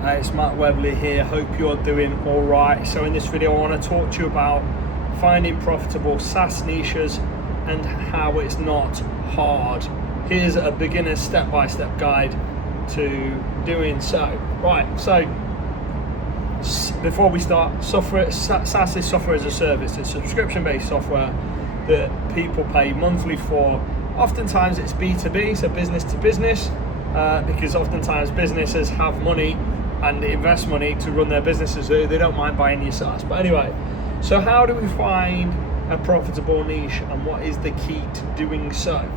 It's Matt Webley here. Hope you're doing all right. So in this video I want to talk to you about finding profitable SaaS niches and how it's not hard. Here's a beginner's step-by-step guide to doing so. Right, so before we start, SaaS is software as a service. It's subscription-based software that people pay monthly for. Oftentimes it's B2B, so business to business, because oftentimes businesses have money and invest money to run their businesses, so they don't mind buying your SaaS. But anyway, so how do we find a profitable niche and what is the key to doing so?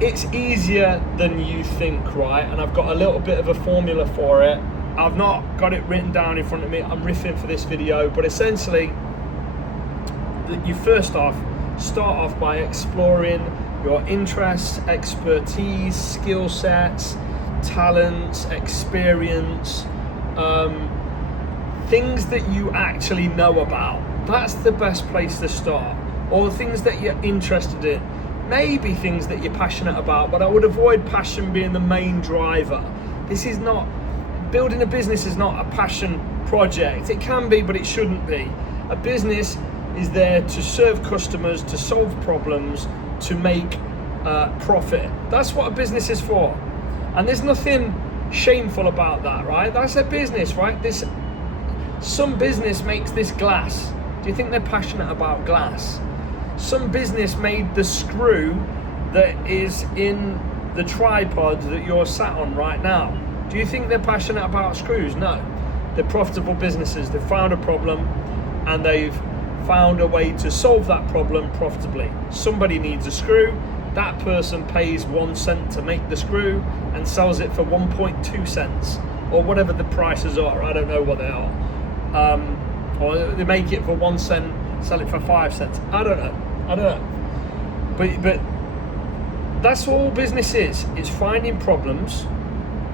It's easier than you think, right? And I've got a little bit of a formula for it. I've not got it written down in front of me. I'm riffing for this video, but essentially, you first off start off by exploring your interests, expertise, skill sets, talents, experience, things that you actually know about. That's the best place to start. Or things that you're interested in. Maybe things that you're passionate about, but I would avoid passion being the main driver. This is not, building a business is not a passion project. It can be, but it shouldn't be. A business is there to serve customers, to solve problems, to make profit. That's what a business is for. And there's nothing shameful about that, right? That's a business, right? Some business makes this glass. Do you think they're passionate about glass? Some business made the screw that is in the tripod that you're sat on right now. Do you think they're passionate about screws? No. They're profitable businesses. They've found a problem and they've found a way to solve that problem profitably. Somebody needs a screw. That person pays 1 cent to make the screw and sells it for 1.2 cents or whatever the prices are. I don't know what they are. Or they make it for 1 cent, sell it for 5 cents. I don't know. But that's all business is. It's finding problems,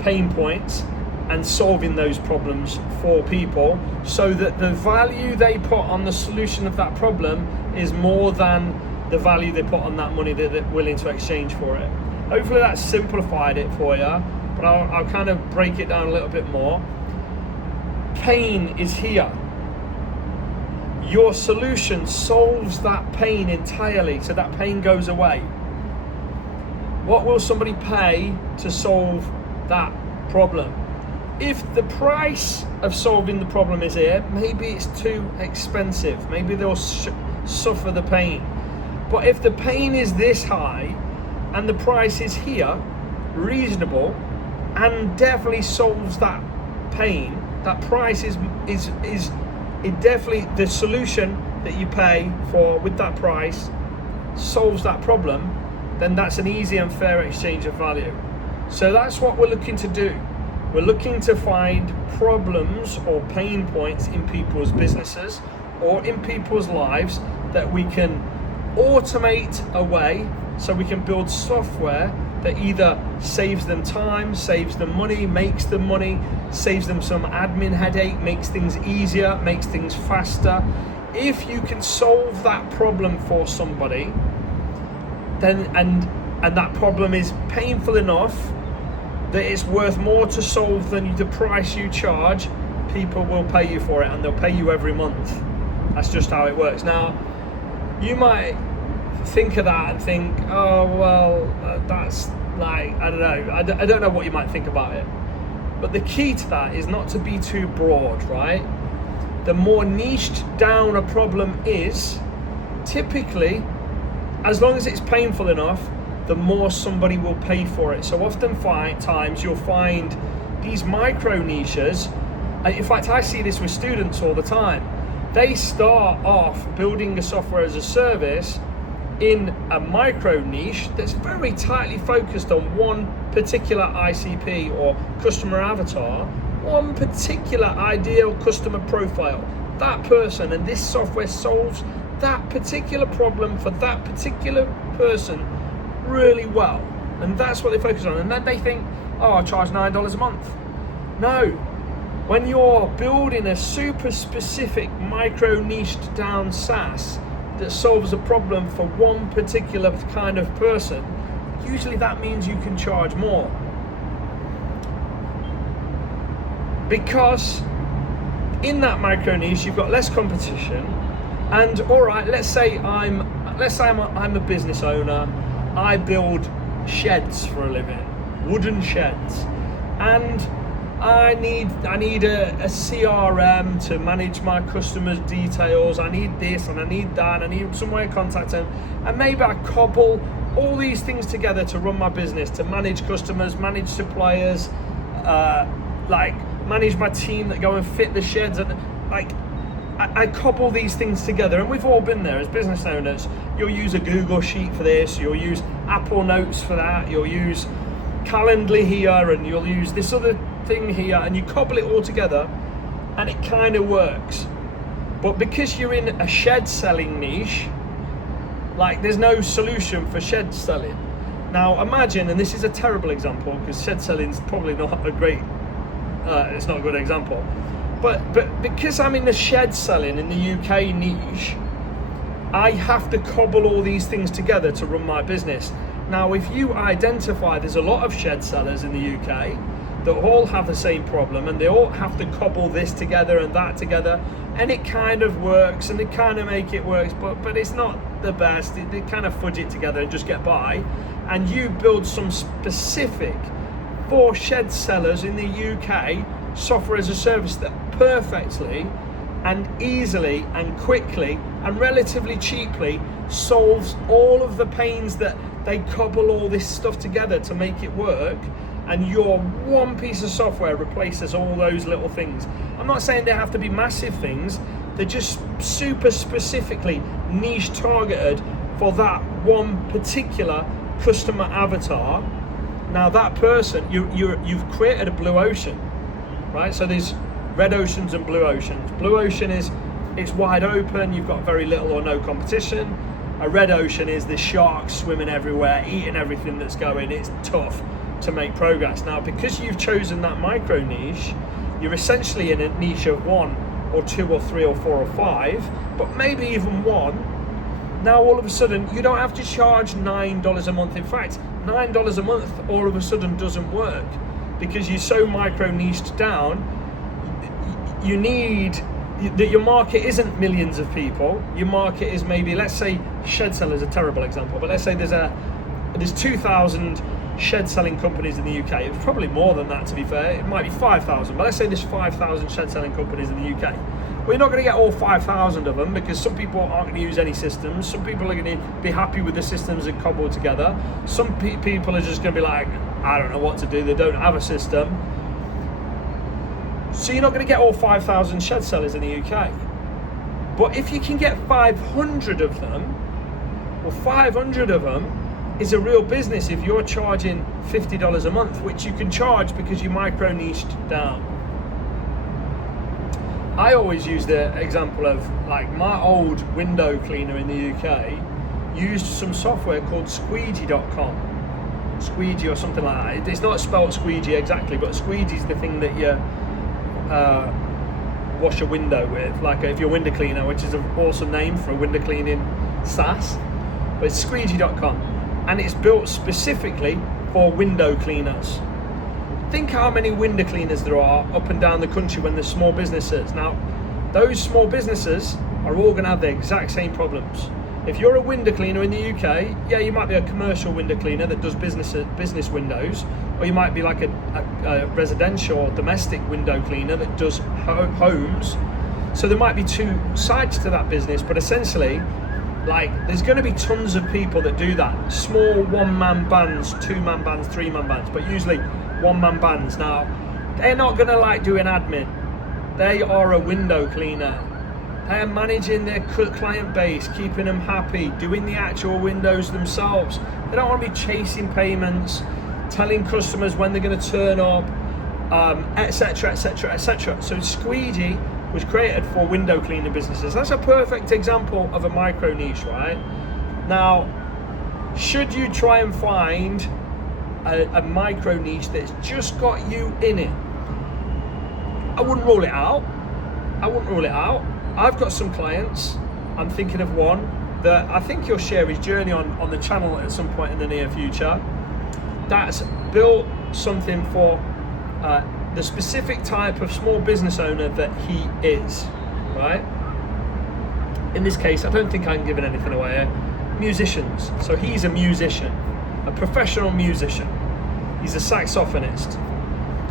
pain points, and solving those problems for people so that the value they put on the solution of that problem is more than the value they put on that money that they're willing to exchange for it. Hopefully that's simplified it for you, but I'll kind of break it down a little bit more. Pain is here. Your solution solves that pain entirely, so that pain goes away. What will somebody pay to solve that problem? If the price of solving the problem is here, maybe it's too expensive. Maybe they'll suffer the pain. But if the pain is this high and the price is here, reasonable, and definitely solves that pain, that price is it definitely, the solution that you pay for with that price solves that problem, then that's an easy and fair exchange of value. So that's what we're looking to do. We're looking to find problems or pain points in people's businesses or in people's lives that we can automate away, so we can build software that either saves them time, saves them money, makes them money, saves them some admin headache, makes things easier, makes things faster. If you can solve that problem for somebody, then and that problem is painful enough that it's worth more to solve than the price you charge, people will pay you for it, and they'll pay you every month. That's just how it works. Now, you might think of that and think, oh, well, that's like, I don't know. I don't know what you might think about it. But the key to that is not to be too broad, right? The more niched down a problem is, typically, as long as it's painful enough, the more somebody will pay for it. So oftentimes you'll find these micro niches. In fact, I see this with students all the time. They start off building a software as a service in a micro niche that's very tightly focused on one particular ICP or customer avatar, one particular ideal customer profile, that person, and this software solves that particular problem for that particular person really well. And that's what they focus on. And then they think, oh, I'll charge $9 a month. No. When you're building a super specific micro niched down SaaS that solves a problem for one particular kind of person, usually that means you can charge more. because in that micro niche you've got less competition, and all right, let's say I'm a business owner. I build sheds for a living, wooden sheds, and I need a CRM to manage my customers' details. I need this and I need that. And I need some way of contacting them, and maybe I cobble all these things together to run my business, to manage customers, manage suppliers, manage my team that go and fit the sheds, and I cobble these things together. And we've all been there as business owners. You'll use a Google Sheet for this, you'll use Apple Notes for that, you'll use Calendly here, and you'll use this other thing here, and you cobble it all together and it kind of works. But because you're in a shed selling niche, there's no solution for shed selling. Now imagine, and this is a terrible example because shed selling is probably not a great, it's not a good example, but because I'm in the shed selling in the UK niche, I have to cobble all these things together to run my business. Now, if you identify there's a lot of shed sellers in the UK that all have the same problem, and they all have to cobble this together and that together, and it kind of works, and they kind of make it work, but it's not the best. They kind of fudge it together and just get by, and you build some specific for shed sellers in the UK software as a service that perfectly and easily and quickly and relatively cheaply solves all of the pains that they cobble all this stuff together to make it work, and your one piece of software replaces all those little things. I'm not saying they have to be massive things, they're just super specifically niche targeted for that one particular customer avatar. Now that person, you've created a blue ocean, right? So there's red oceans and blue oceans. Blue ocean it's wide open, you've got very little or no competition. A red ocean is the sharks swimming everywhere, eating everything that's going. It's tough to make progress. Now, because you've chosen that micro niche, you're essentially in a niche of 1 or 2 or 3 or 4 or 5, but maybe even 1. Now, all of a sudden, you don't have to charge $9 a month. In fact, $9 a month all of a sudden doesn't work because you're so micro niched down. You need that your market isn't millions of people. Your market is maybe, let's say, shed seller is a terrible example, but let's say there's 2,000 shed selling companies in the UK. It's probably more than that, to be fair. It might be 5,000, but let's say there's 5,000 shed selling companies in the UK. Well, you're not going to get all 5,000 of them because some people aren't going to use any systems. Some people are going to be happy with the systems and cobble together. Some people are just going to be like, I don't know what to do. They don't have a system. So you're not going to get all 5,000 shed sellers in the UK. But if you can get 500 of them, well, 500 of them is a real business if you're charging $50 a month, which you can charge because you micro niched down. I always use the example of my old window cleaner in the UK used some software called squeegee.com. Squeegee or something like that. It's not spelled squeegee exactly, but squeegee's the thing that you wash a window with, if you're a window cleaner, which is an awesome name for a window cleaning SaaS, but it's squeegee.com, and it's built specifically for window cleaners. Think how many window cleaners there are up and down the country when there's small businesses. Now, those small businesses are all going to have the exact same problems. If you're a window cleaner in the UK, yeah, you might be a commercial window cleaner that does business windows, or you might be like a residential or domestic window cleaner that does homes. So there might be two sides to that business, but essentially, there's going to be tons of people that do that. Small one-man bands, two-man bands, three-man bands, but usually one-man bands. Now, they're not going to doing admin. They are a window cleaner. They're managing their client base, keeping them happy, doing the actual windows themselves. They don't want to be chasing payments, telling customers when they're going to turn up, etc., etc., etc. So Squeegee was created for window cleaning businesses. That's a perfect example of a micro niche, right? Now, should you try and find a micro niche that's just got you in it, I wouldn't rule it out. I've got some clients, I'm thinking of one that I think he'll share his journey on the channel at some point in the near future, that's built something for the specific type of small business owner that he is, right? In this case, I don't think I'm giving anything away here. Musicians. So he's a musician, a professional musician. He's a saxophonist.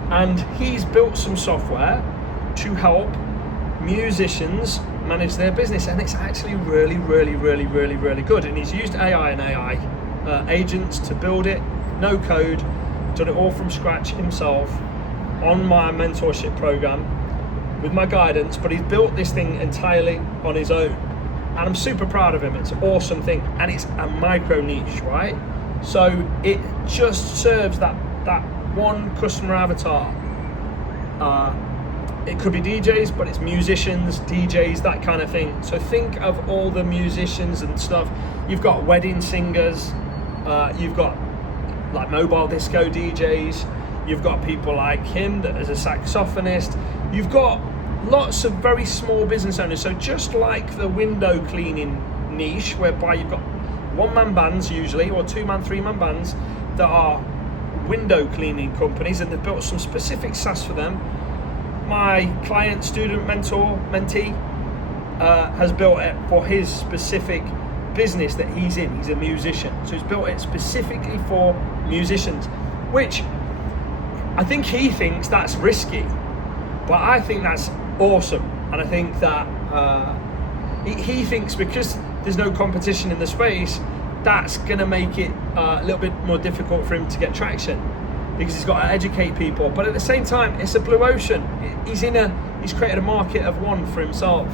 And he's built some software to help musicians manage their business. And it's actually really good. And he's used AI and AI agents to build it, no code, done it all from scratch himself on my mentorship program with my guidance, but he's built this thing entirely on his own. And I'm super proud of him. It's an awesome thing. And it's a micro niche, right? So it just serves that one customer avatar. It could be DJs, but it's musicians, DJs, that kind of thing. So think of all the musicians and stuff. You've got wedding singers, you've got like mobile disco DJs, you've got people like him that is a saxophonist, you've got lots of very small business owners. So just like the window cleaning niche, whereby you've got one-man bands usually, or two-man, three-man bands that are window cleaning companies, and they've built some specific SaaS for them. My client, student, mentor, mentee has built it for his specific business that he's in. He's a musician, so he's built it specifically for musicians, which I think he thinks that's risky, but I think that's awesome. And I think that he thinks because there's no competition in the space, that's going to make it a little bit more difficult for him to get traction, because he's got to educate people. But at the same time, it's a blue ocean. He's created a market of one for himself,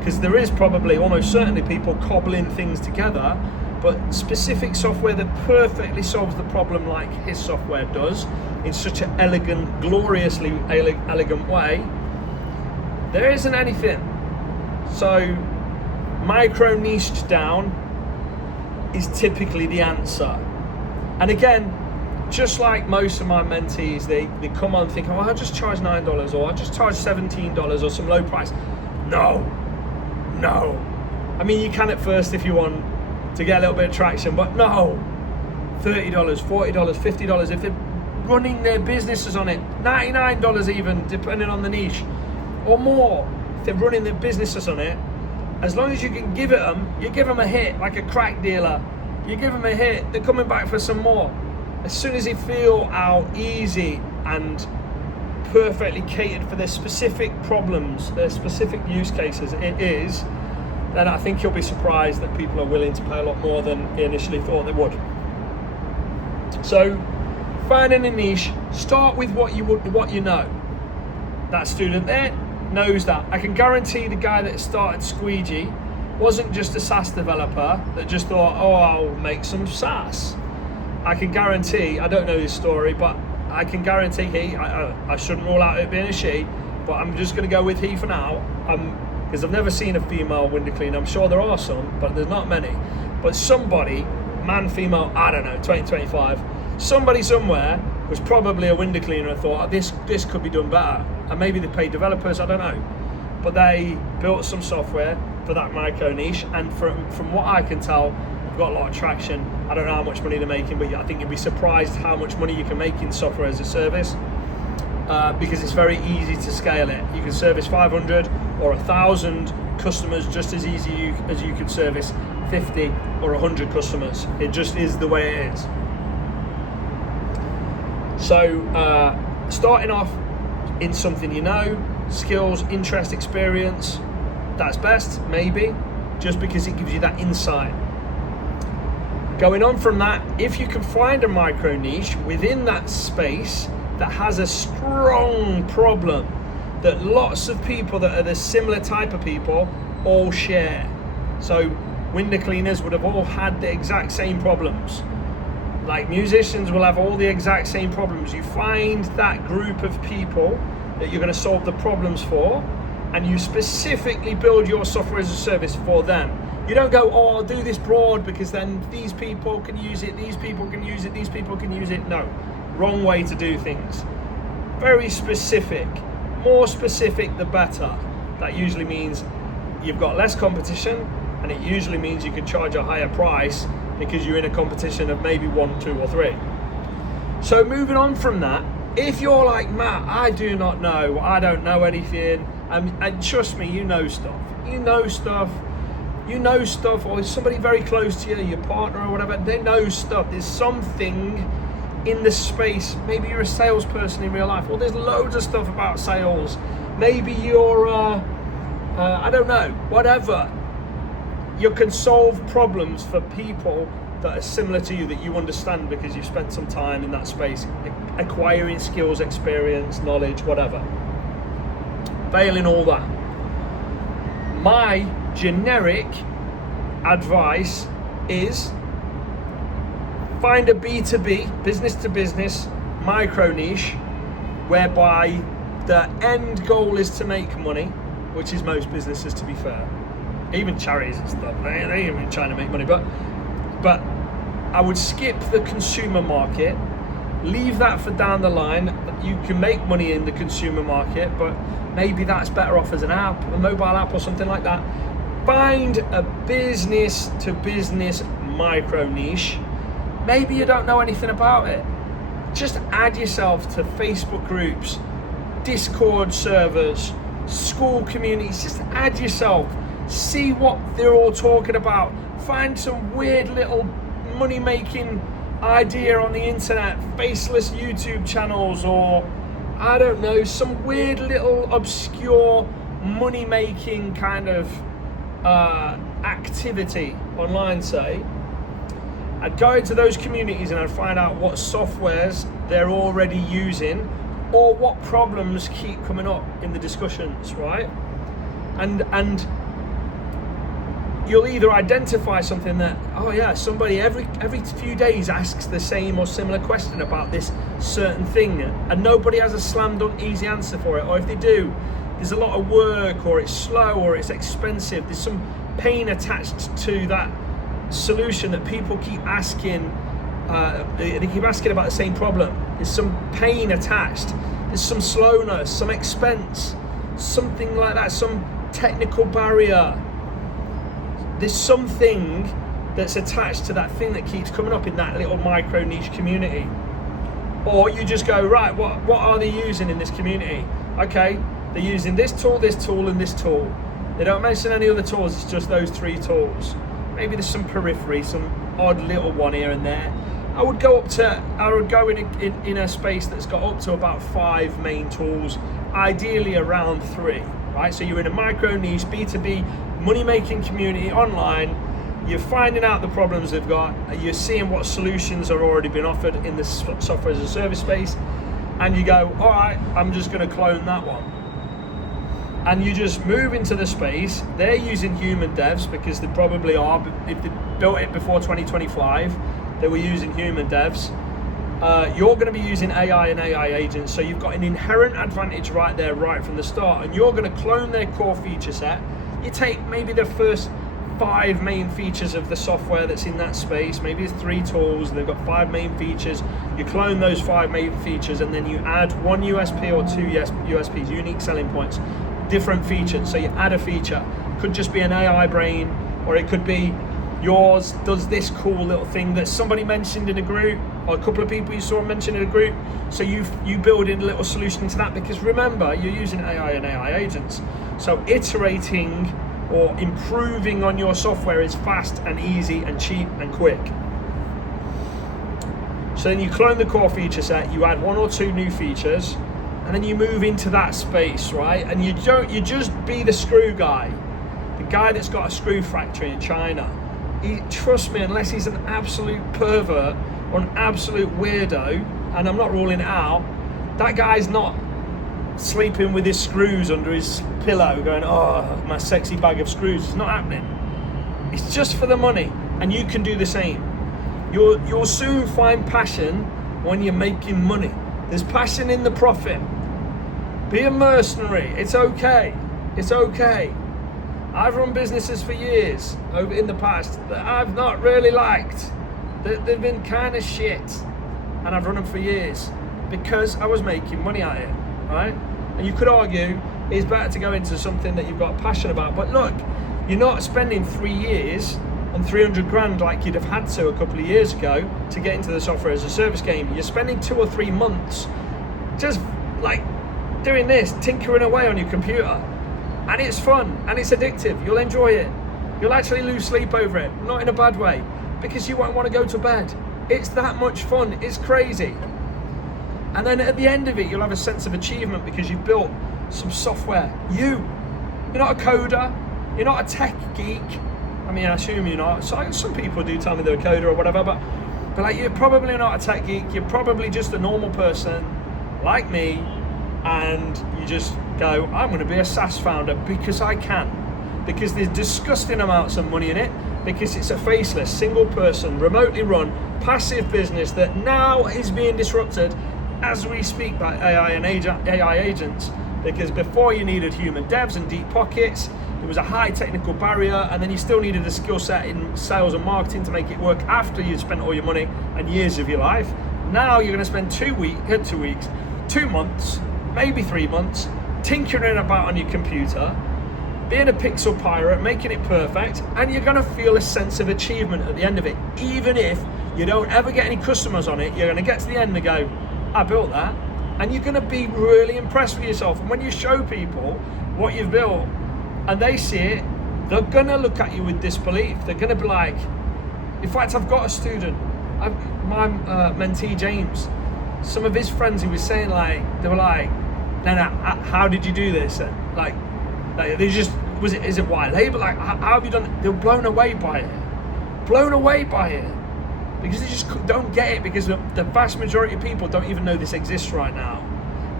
because there is probably almost certainly people cobbling things together, but specific software that perfectly solves the problem like his software does in such an elegant, gloriously elegant way, there isn't anything. So micro niched down is typically the answer. And again, just like most of my mentees, they come on thinking, oh, I'll just charge $9 or I'll just charge $17 or some low price. No. I mean, you can at first if you want to get a little bit of traction, but no. $30, $40, $50, if they're running their businesses on it, $99 even, depending on the niche, or more, if they're running their businesses on it, as long as you can give it them, you give them a hit, like a crack dealer. You give them a hit, they're coming back for some more. As soon as they feel how easy and perfectly catered for their specific problems, their specific use cases it is, then I think you'll be surprised that people are willing to pay a lot more than they initially thought they would. So, finding a niche, start with what you know. That student there knows that. I can guarantee the guy that started Squeegee wasn't just a SaaS developer that just thought, oh, I'll make some SaaS. I can guarantee, I don't know his story, but I can guarantee I shouldn't rule out it being a she, but I'm just going to go with he for now, because I've never seen a female window cleaner. I'm sure there are some, but there's not many. But somebody, man, female, I don't know, 2025, somebody somewhere was probably a window cleaner and thought, oh, this could be done better. And maybe they paid developers, I don't know. But they built some software for that micro niche, and from what I can tell, they've got a lot of traction. I don't know how much money they're making, but I think you'd be surprised how much money you can make in software as a service, because it's very easy to scale it. You can service 500 or 1,000 customers just as easy as you could service 50 or 100 customers. It just is the way it is. So starting off in something you know, skills, interest, experience, that's best, maybe, just because it gives you that insight. Going on from that, if you can find a micro niche within that space that has a strong problem that lots of people that are the similar type of people all share. So window cleaners would have all had the exact same problems. Like musicians will have all the exact same problems. You find that group of people that you're going to solve the problems for, and you specifically build your software as a service for them. You don't go, oh, I'll do this broad because then these people can use it, these people can use it, these people can use it. No, wrong way to do things. Very specific. More specific, the better. That usually means you've got less competition, and it usually means you can charge a higher price because you're in a competition of maybe 1, 2, or 3. So moving on from that, If you're like, Matt, I do not know, I don't know anything, and trust me, you know stuff, or somebody very close to you, your partner or whatever, they know stuff. There's something in the space. Maybe you're a salesperson in real life. Well, there's loads of stuff about sales. Maybe you're, I don't know, whatever. You can solve problems for people that are similar to you, that you understand because you've spent some time in that space, acquiring skills, experience, knowledge, whatever. Failing all that. My generic advice is find a B2B, business to business, micro niche, whereby the end goal is to make money, which is most businesses, to be fair. Even charities and stuff, they ain't even trying to make money, but I would skip the consumer market, leave that for down the line. You can make money in the consumer market, but maybe that's better off as an app, a mobile app or something like that. Find a business to business micro niche. Maybe you don't know anything about it. Just add yourself to Facebook groups, Discord servers, school communities. Just add yourself. See what they're all talking about. Find some weird little money-making idea on the internet, faceless YouTube channels, or I don't know, some weird little obscure money-making kind of activity online, say. I'd go into those communities and I'd find out what softwares they're already using or what problems keep coming up in the discussions, right? And you'll either identify something that, oh yeah, somebody every few days asks the same or similar question about this certain thing, and nobody has a slam dunk easy answer for it, or if they do, there's a lot of work, or it's slow, or it's expensive. There's some pain attached to that solution that people keep asking. They keep asking about the same problem. There's some pain attached. There's some slowness, some expense, something like that, some technical barrier. There's something that's attached to that thing that keeps coming up in that little micro niche community. Or you just go, right, what are they using in this community? Okay, they're using this tool, and this tool. They don't mention any other tools, it's just those 3 tools. Maybe there's some periphery, some odd little one here and there. I would go in a space that's got up to about 5 main tools, ideally around 3, right? So you're in a micro niche, B2B, money-making community online. You're finding out the problems they've got. You're seeing what solutions are already been offered in the software as a service space. And you go, all right, I'm just going to clone that one. And you just move into the space. They're using human devs because they probably are. If they built it before 2025, they were using human devs. You're going to be using AI and AI agents. So you've got an inherent advantage right there, right from the start. And you're going to clone their core feature set. You take maybe the first 5 main features of the software that's in that space. Maybe it's 3 tools and they've got 5 main features. You clone those 5 main features and then you add 1 USP or 2 USPs, unique selling points, different features. So you add a feature. Could just be an AI brain, or it could be yours does this cool little thing that somebody mentioned in a group, or a couple of people you saw mention in a group. So you build in a little solution to that, because remember, you're using AI and AI agents. So iterating or improving on your software is fast and easy and cheap and quick. So then you clone the core feature set, you add 1 or 2 new features, and then you move into that space, right? And you just be the screw guy, the guy that's got a screw factory in China. Trust me, unless he's an absolute pervert or an absolute weirdo, and I'm not ruling it out, that guy's not sleeping with his screws under his pillow going, oh, my sexy bag of screws. It's not happening. It's just for the money, and you can do the same. You'll soon find passion when you're making money. There's passion in the profit. Be a mercenary. It's okay. It's okay. I've run businesses for years over in the past that I've not really liked. They've been kind of shit, and I've run them for years because I was making money at it, right? And you could argue it's better to go into something that you've got passion about. But look, you're not spending 3 years and 300 grand like you'd have had to a couple of years ago to get into the software as a service game. You're spending 2 or 3 months just like doing this, tinkering away on your computer. And it's fun and it's addictive. You'll enjoy it. You'll actually lose sleep over it, not in a bad way, because you won't want to go to bed. It's that much fun. It's crazy. And then at the end of it, you'll have a sense of achievement because you've built some software. You're not a coder. You're not a tech geek. I mean, I assume you're not. So some people do tell me they're a coder or whatever, but like, you're probably not a tech geek. You're probably just a normal person like me, and you just go, I'm going to be a SaaS founder because I can. Because there's disgusting amounts of money in it, because it's a faceless, single person, remotely run, passive business that now is being disrupted as we speak by AI and AI agents. Because before you needed human devs and deep pockets, there was a high technical barrier, and then you still needed a skill set in sales and marketing to make it work after you'd spent all your money and years of your life. Now you're going to spend 2 weeks, 2 months, maybe 3 months, tinkering about on your computer, being a pixel pirate, making it perfect, and you're going to feel a sense of achievement at the end of it. Even if you don't ever get any customers on it, you're going to get to the end and go, I built that. And you're going to be really impressed with yourself. And when you show people what you've built and they see it, they're going to look at you with disbelief. They're going to be like, in fact, I've got a student, my mentee James, some of his friends, he was saying, like, they were like, no, how did you do this? And like they just, is it white label? Like, how have you done it? They were blown away by it. Because they just don't get it, because the vast majority of people don't even know this exists right now.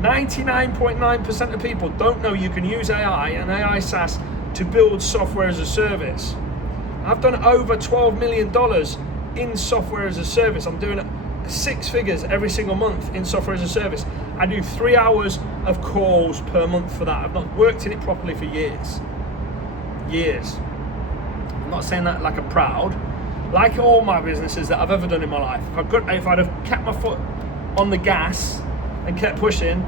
99.9% of people don't know you can use AI and AI SaaS to build software as a service. I've done over $12 million in software as a service. I'm doing 6 figures every single month in software as a service. I do 3 hours of calls per month for that. I've not worked in it properly for years. I'm not saying that like I'm proud. Like all my businesses that I've ever done in my life, if I'd have kept my foot on the gas and kept pushing,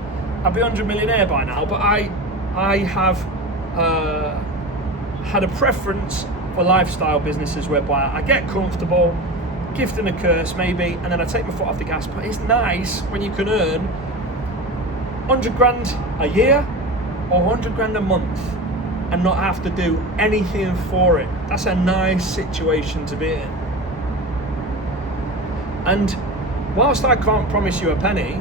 I'd be 100 millionaire by now. But I have had a preference for lifestyle businesses whereby I get comfortable, gift and a curse maybe, and then I take my foot off the gas. But it's nice when you can earn 100 grand a year or 100 grand a month and not have to do anything for it. That's a nice situation to be in. And whilst I can't promise you a penny,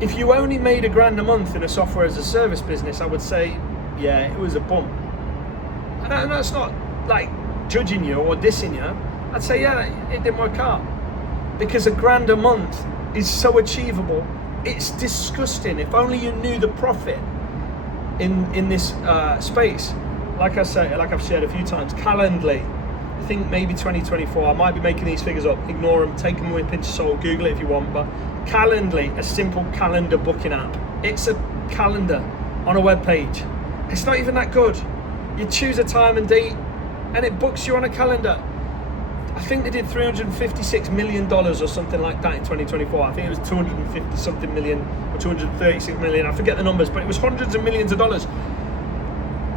if you only made $1,000 a month in a software as a service business, I would say, yeah, it was a bump. And that's not like judging you or dissing you. I'd say, yeah, it didn't work out. Because $1,000 a month is so achievable. It's disgusting. If only you knew the profit in this space. Like I've shared a few times, Calendly, I think maybe 2024, I might be making these figures up, ignore them, take them with a pinch of salt, Google it if you want, but Calendly, a simple calendar booking app. It's a calendar on a web page. It's not even that good. You choose a time and date and it books you on a calendar. I think they did $356 million or something like that in 2024. I think it was 250 something million or 236 million. I forget the numbers, but it was hundreds of millions of dollars.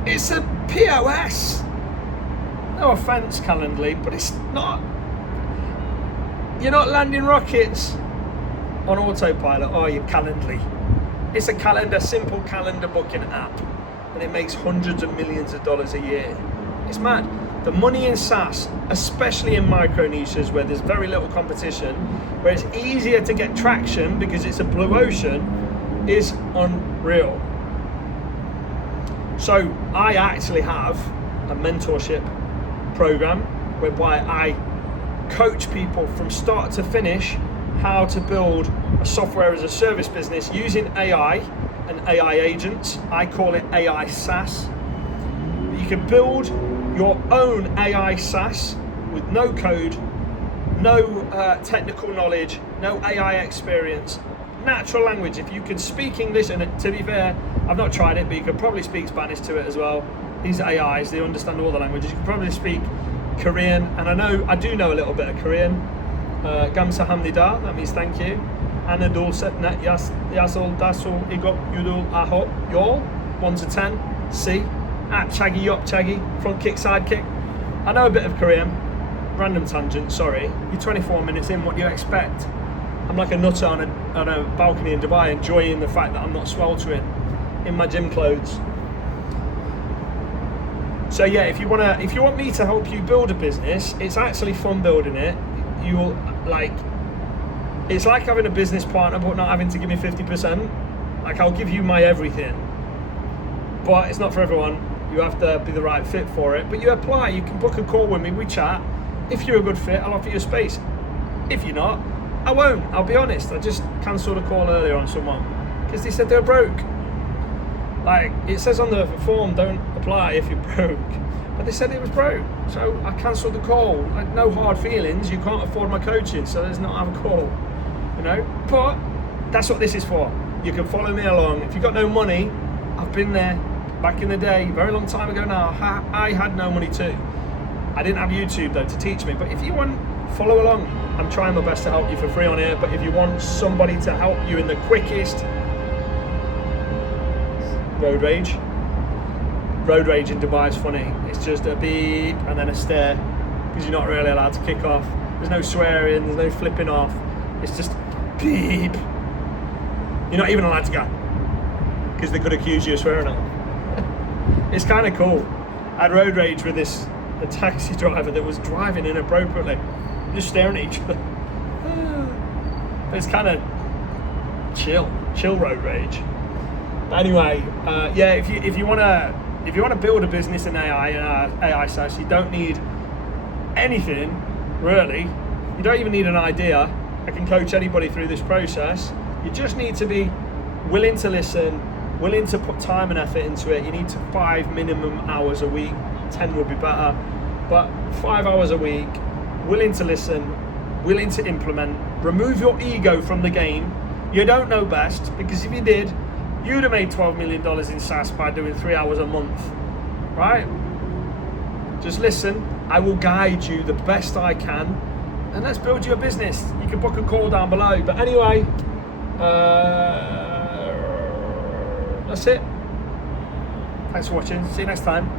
It's a POS. No offense, Calendly, but it's not. You're not landing rockets on autopilot, are you, Calendly? It's a calendar, simple calendar booking app, and it makes hundreds of millions of dollars a year. It's mad. The money in SaaS, especially in micro niches where there's very little competition, where it's easier to get traction because it's a blue ocean, is unreal. So I actually have a mentorship program whereby I coach people from start to finish how to build a software as a service business using AI and AI agents. I call it AI SaaS. You can build your own AI SaaS with no code, no technical knowledge, no AI experience, natural language. If you can speak English, and to be fair, I've not tried it, but you could probably speak Spanish to it as well. These AIs, they understand all the languages. You can probably speak Korean, and I do know a little bit of Korean. Gamsahamnida, that means thank you. Anadul Setnet Yasol Dasul Igop Yudul Aho Yol 1 to 10. C. At Chaggy Yop Chaggy, front kick, side kick. I know a bit of Korean. Random tangent, sorry. You're 24 minutes in, what do you expect? I'm like a nutter on a balcony in Dubai, enjoying the fact that I'm not sweltering in my gym clothes. So yeah, if you want me to help you build a business, it's actually fun building it. It's like having a business partner but not having to give me 50%. Like, I'll give you my everything, but it's not for everyone. You have to be the right fit for it. But you apply, you can book a call with me, we chat. If you're a good fit, I'll offer you a space. If you're not, I won't. I'll be honest. I just cancelled a call earlier on someone because they said they were broke. Like, it says on the form, don't apply if you're broke, but they said it was broke, so I cancelled the call. Like, no hard feelings. You can't afford my coaching, so there's not have a call, you know. But that's what this is for. You can follow me along. If you've got no money, I've been there back in the day, very long time ago now. I had no money too. I didn't have YouTube though to teach me. But if you want, follow along. I'm trying my best to help you for free on here. But if you want somebody to help you in the quickest, road rage in Dubai is funny. It's just a beep and then a stare, because you're not really allowed to kick off. There's no swearing, there's no flipping off. It's just beep. You're not even allowed to go, because they could accuse you of swearing off. It's kind of cool. I had road rage with a taxi driver that was driving inappropriately, just staring at each other. But it's kind of chill road rage. But anyway, yeah, if you want to build a business in AI and AI SaaS, you don't need anything really. You don't even need an idea. I can coach anybody through this process. You just need to be willing to listen, willing to put time and effort into it. You need to 5 minimum hours a week. 10 would be better, but 5 hours a week. Willing to listen, willing to implement. Remove your ego from the game. You don't know best, because if you did, you'd have made $12 million in SaaS by doing 3 hours a month, right? Just listen. I will guide you the best I can, and let's build you a business. You can book a call down below. But anyway, that's it. Thanks for watching. See you next time.